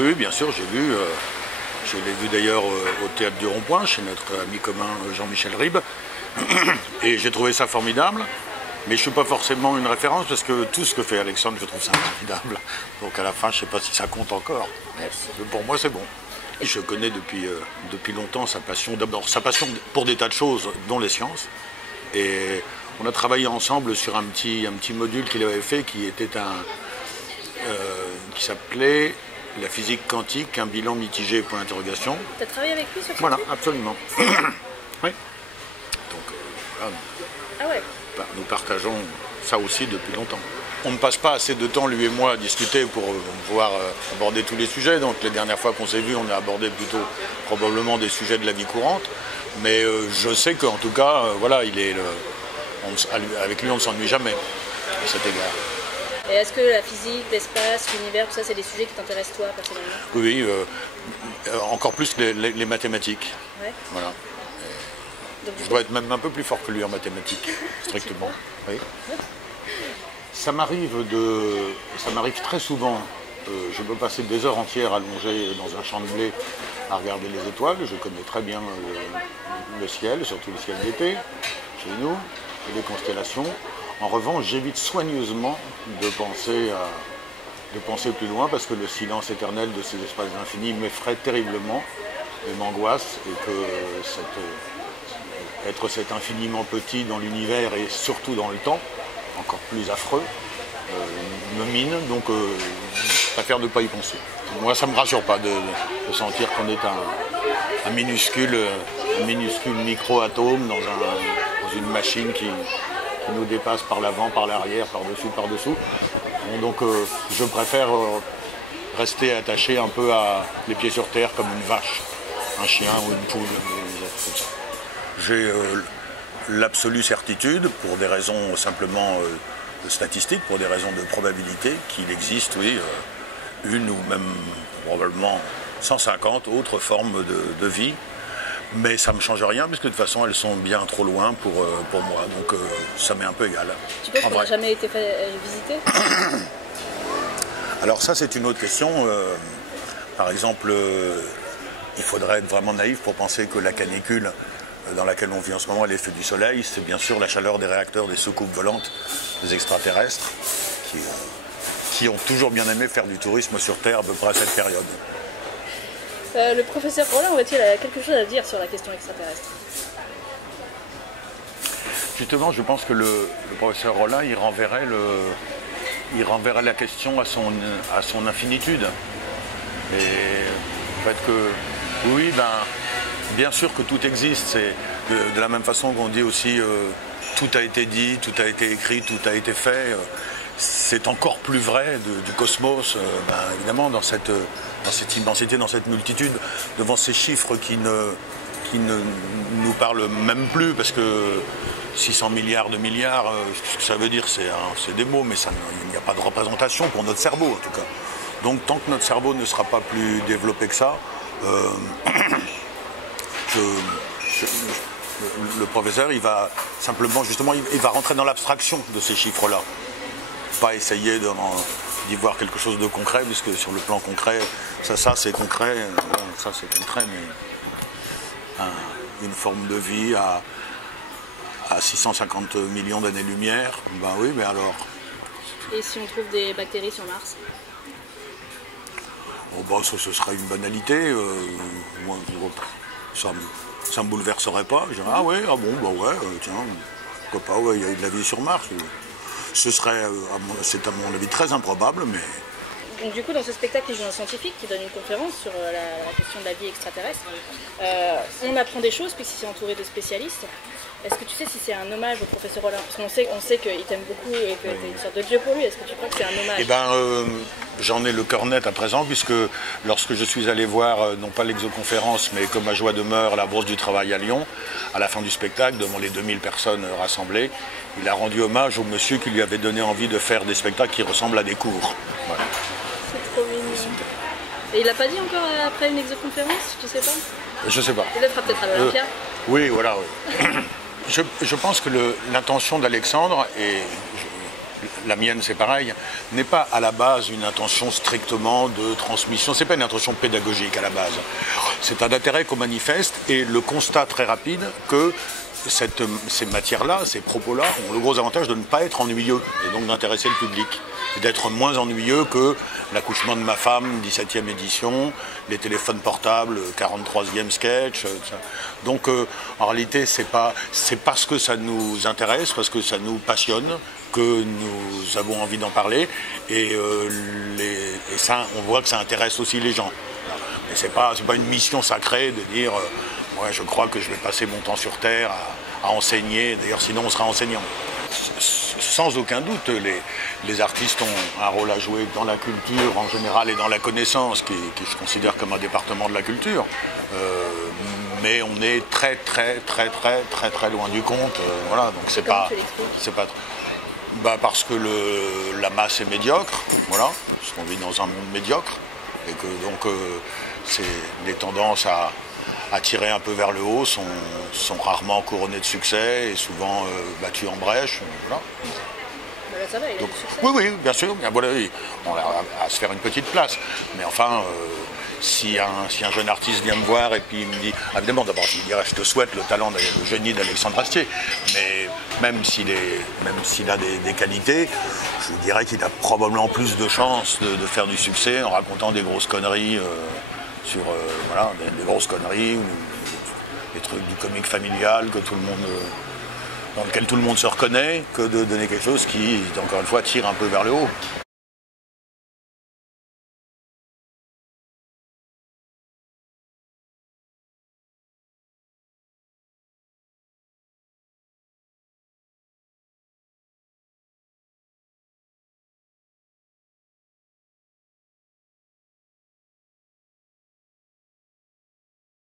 Oui, bien sûr, j'ai vu. Je l'ai vu d'ailleurs au Théâtre du Rond-Point, chez notre ami commun Jean-Michel Ribes. Et j'ai trouvé ça formidable. Mais je ne suis pas forcément une référence parce que tout ce que fait Alexandre, je trouve ça formidable. Donc à la fin, je ne sais pas si ça compte encore. Mais pour moi, c'est bon. Je connais depuis longtemps sa passion. D'abord, sa passion pour des tas de choses, dont les sciences. Et on a travaillé ensemble sur un petit module qu'il avait fait qui s'appelait la physique quantique, un bilan mitigé, point d'interrogation. Tu as travaillé avec lui sur ce Voilà, truc? absolument. Oui. Donc, voilà. Ah ouais. Nous partageons ça aussi depuis longtemps. On ne passe pas assez de temps, lui et moi, à discuter pour pouvoir aborder tous les sujets. Donc les dernières fois qu'on s'est vus, on a abordé plutôt probablement des sujets de la vie courante. Mais je sais qu'en tout cas, voilà, avec lui, on ne s'ennuie jamais à cet égard. Et est-ce que la physique, l'espace, l'univers, tout ça, c'est des sujets qui t'intéressent toi, personnellement? Oui, encore plus les mathématiques. Ouais. Voilà. Donc, Je dois être même un peu plus fort que lui en mathématiques, strictement. Oui. Ça m'arrive très souvent. Je peux passer des heures entières allongé dans un champ de blé à regarder les étoiles. Je connais très bien le ciel, surtout le ciel d'été, chez nous, et les constellations. En revanche, j'évite soigneusement de penser plus loin parce que le silence éternel de ces espaces infinis m'effraie terriblement et m'angoisse, et que être cet infiniment petit dans l'univers et surtout dans le temps, encore plus affreux, me mine, donc je préfère ne pas y penser. Moi, ça ne me rassure pas de sentir qu'on est un minuscule micro-atome dans une machine qui nous dépasse par l'avant, par l'arrière, par-dessous. Donc je préfère rester attaché un peu à les pieds sur terre comme une vache, un chien ou une poule. J'ai l'absolue certitude, pour des raisons simplement statistiques, pour des raisons de probabilité, qu'il existe, oui, une ou même probablement 150 autres formes de vie. Mais ça ne me change rien, parce que de toute façon, elles sont bien trop loin pour moi. Donc ça m'est un peu égal. Tu penses qu'on n'a jamais été visité? Alors ça, c'est une autre question. Par exemple, il faudrait être vraiment naïf pour penser que la canicule dans laquelle on vit en ce moment, l'effet du soleil, c'est bien sûr la chaleur des réacteurs des soucoupes volantes des extraterrestres qui ont toujours bien aimé faire du tourisme sur Terre à peu près à cette période. Le professeur Rollin aurait-il quelque chose à dire sur la question extraterrestre? Justement, je pense que le professeur Rollin, il renverrait la question à son infinitude. Et le fait que, oui, bien sûr que tout existe. C'est de la même façon qu'on dit aussi tout a été dit, tout a été écrit, tout a été fait. C'est encore plus vrai du cosmos, évidemment, dans cette immensité, dans cette multitude, devant ces chiffres qui ne nous parlent même plus, parce que 600 milliards de milliards, ce que ça veut dire, c'est des mots, mais il n'y a pas de représentation pour notre cerveau, en tout cas. Donc, tant que notre cerveau ne sera pas plus développé que ça, le professeur, il va simplement, justement, il va rentrer dans l'abstraction de ces chiffres-là. Pas essayer d'y voir quelque chose de concret, puisque sur le plan concret, ça c'est concret, mais une forme de vie à 650 millions d'années-lumière, ben oui, mais alors... Et si on trouve des bactéries sur Mars? Oh, ben, ça, ce serait une banalité. Moi, ça me bouleverserait pas. Je dirais, ah ouais, ah bon, bah ouais, tiens, pourquoi pas, ouais, il y a eu de la vie sur Mars. Ce serait, c'est à mon avis très improbable, mais... Donc du coup, dans ce spectacle, il joue un scientifique qui donne une conférence sur la question de la vie extraterrestre. On apprend des choses puisqu'il s'est entouré de spécialistes. Est-ce que tu sais si c'est un hommage au professeur Rollin? Parce qu'on sait qu'il t'aime beaucoup et que tu es une sorte de dieu pour lui. Est-ce que tu crois que c'est un hommage? Eh bien, j'en ai le cœur net à présent, puisque lorsque je suis allé voir, non pas l'exoconférence, mais comme ma joie demeure, la Bourse du Travail à Lyon, à la fin du spectacle, devant les 2000 personnes rassemblées, il a rendu hommage au monsieur qui lui avait donné envie de faire des spectacles qui ressemblent à des cours. Voilà. C'est trop mignon. Et il l'a pas dit encore après une exoconférence? Tu sais pas? Je sais pas. Il le fera peut-être à l'Olympia. Oui, voilà. Oui. Je pense que l'intention d'Alexandre, et la mienne c'est pareil, n'est pas à la base une intention strictement de transmission, c'est pas une intention pédagogique à la base. C'est un intérêt qu'on manifeste et le constat très rapide que ces matières-là, ces propos-là, ont le gros avantage de ne pas être ennuyeux et donc d'intéresser le public. Et d'être moins ennuyeux que l'accouchement de ma femme, 17e édition, les téléphones portables, 43e sketch. Donc en réalité, c'est parce que ça nous intéresse, parce que ça nous passionne, que nous avons envie d'en parler. Et ça, on voit que ça intéresse aussi les gens. Mais c'est pas une mission sacrée de dire ouais, je crois que je vais passer mon temps sur Terre à enseigner. D'ailleurs, sinon, on sera enseignant. Sans aucun doute, les artistes ont un rôle à jouer dans la culture en général et dans la connaissance, qui je considère comme un département de la culture. Mais on est très loin du compte. Voilà, donc c'est pas. Parce que la masse est médiocre, voilà, parce qu'on vit dans un monde médiocre, et que donc les tendances à tirer un peu vers le haut sont rarement couronnées de succès et souvent battues en brèche. Voilà. Là, ça va, il a du succès. Oui, bien sûr. Voilà, on a à se faire une petite place. Mais enfin, si un jeune artiste vient me voir et puis il me dit, évidemment, d'abord, je lui dirais, je te souhaite le talent, le génie d'Alexandre Astier. Mais même s'il a des qualités, je lui dirais qu'il a probablement plus de chances de faire du succès en racontant des grosses conneries. Sur voilà, des grosses conneries, ou des trucs du comique familial dans lequel tout le monde se reconnaît, que de donner quelque chose qui, encore une fois, tire un peu vers le haut.